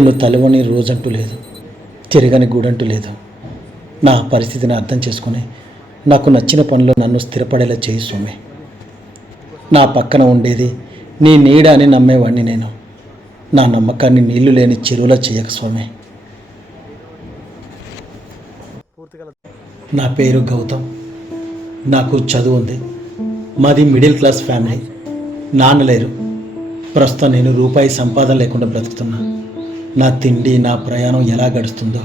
నేను తలవని రోజంటూ లేదు, తిరగని గూడంటూ లేదు. నా పరిస్థితిని అర్థం చేసుకుని నాకు నచ్చిన పనిలో నన్ను స్థిరపడేలా చేయి స్వామి. నా పక్కన ఉండేది నీ నీడ అని నమ్మేవాడిని నేను. నా నమ్మకాన్ని నీళ్లు లేని చెరువులా చేయక స్వామి. నా పేరు గౌతమ్. నాకు చదువు ఉంది. మాది మిడిల్ క్లాస్ ఫ్యామిలీ. నాన్న లేరు. ప్రస్తుతం నేను రూపాయి సంపాదన లేకుండా బ్రతుకుతున్నా. నా తిండి, నా ప్రయాణం ఎలా గడుస్తుందో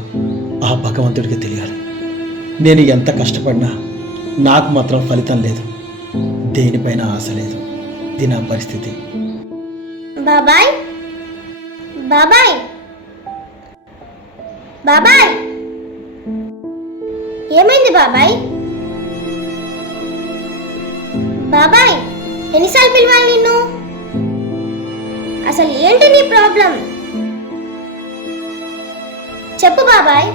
ఆ భగవంతుడికి తెలియాలి. నేను ఎంత కష్టపడినా నాకు మాత్రం ఫలితం లేదు. దేనిపైన ఆశ లేదు. ఇది నా పరిస్థితి. బాబాయ్, బాబాయ్, బాబాయ్, ఏమైంది బాబాయ్? బాబాయ్, ఎన్నిసార్లు పిలవాలి నిన్ను? అసలు ఏంటి నీ ప్రాబ్లం? చెప్పు బాబాయ్.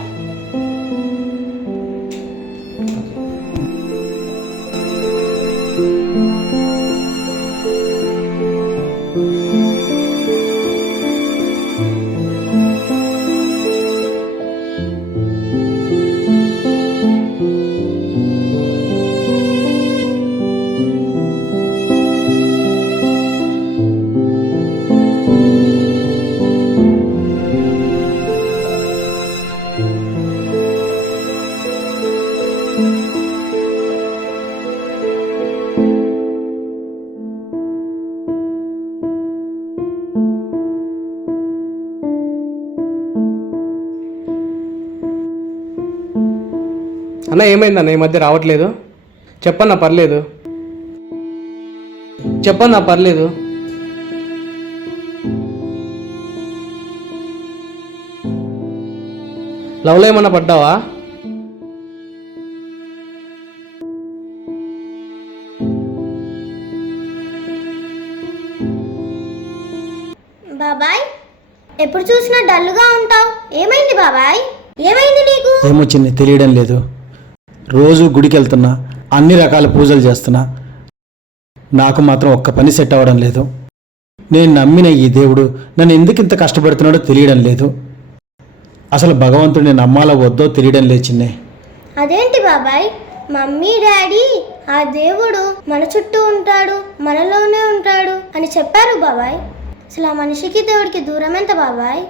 అన్న ఏమైందన్న ఈ మధ్య రావట్లేదు? చెప్పన్నా పర్లేదు, చెప్పన్నా పర్లేదు. లవ్లో ఏమన్నా పడ్డావా? బాబాయ్, ఎప్పుడు చూసినా డల్గా ఉంటావు. ఏమైంది బాబాయ్? ఏమైంది నీకు? ఏమొచ్చింది తెలియడం లేదు. రోజు గుడికి వెళ్తున్నా, అన్ని రకాల పూజలు చేస్తున్నా, నాకు మాత్రం ఒక్క పని సెట్ అవ్వడం లేదు. నేను నమ్మిన ఈ దేవుడు నన్ను ఎందుకు ఇంత కష్టపెడుతున్నాడో తెలియడం లేదు. అసలు భగవంతుడిని నమ్మాలో వద్దో తెలియడం లేచిందే. అదేంటి బాబాయ్? మమ్మీ డాడీ ఆ దేవుడు మన చుట్టూ ఉంటాడు, మనలోనే ఉంటాడు అని చెప్పారు బాబాయ్. అసలు ఆ మనిషికి దేవుడికి దూరం ఎంత బాబాయ్?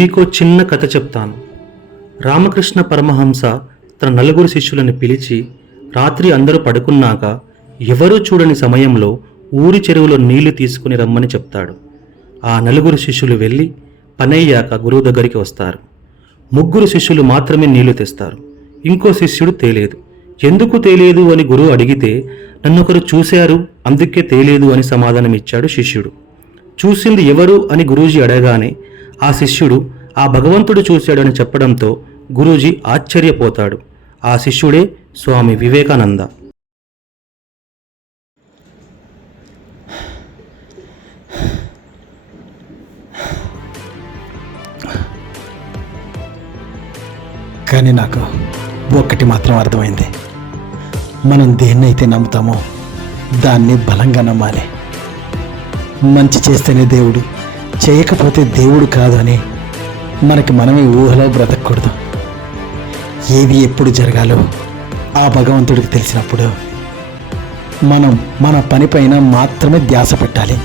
మీకు చిన్న కథ చెప్తాను. రామకృష్ణ పరమహంస తన నలుగురు శిష్యులను పిలిచి రాత్రి అందరూ పడుకున్నాక ఎవరూ చూడని సమయంలో ఊరి చెరువులో నీళ్లు తీసుకుని రమ్మని చెప్తాడు. ఆ నలుగురు శిష్యులు వెళ్ళి పనయ్యాక గురువు దగ్గరికి వస్తారు. ముగ్గురు శిష్యులు మాత్రమే నీళ్లు తెస్తారు. ఇంకో శిష్యుడు తేలేదు. ఎందుకు తేలేదు అని గురువు అడిగితే నన్నొకరు చూశారు, అందుకే తేలేదు అని సమాధానమిచ్చాడు శిష్యుడు. చూసింది ఎవరు అని గురూజీ అడగానే ఆ శిష్యుడు ఆ భగవంతుడు చూశాడని చెప్పడంతో గురూజీ ఆశ్చర్యపోతాడు. ఆ శిష్యుడే స్వామి వివేకానంద. కానీ నాకు ఒక్కటి మాత్రం అర్థమైంది. మనం దేన్నైతే నమ్ముతామో దాన్ని బలంగా నమ్మాలి. మంచి చేస్తేనే దేవుడు, చేయకపోతే దేవుడు కాదు అని మనకి మనమే ఊహలో బ్రతకూడదు. ఏది ఎప్పుడు జరగాలో ఆ భగవంతుడికి తెలిసినప్పుడు మనం మన పనిపైన మాత్రమే ధ్యాస పెట్టాలి.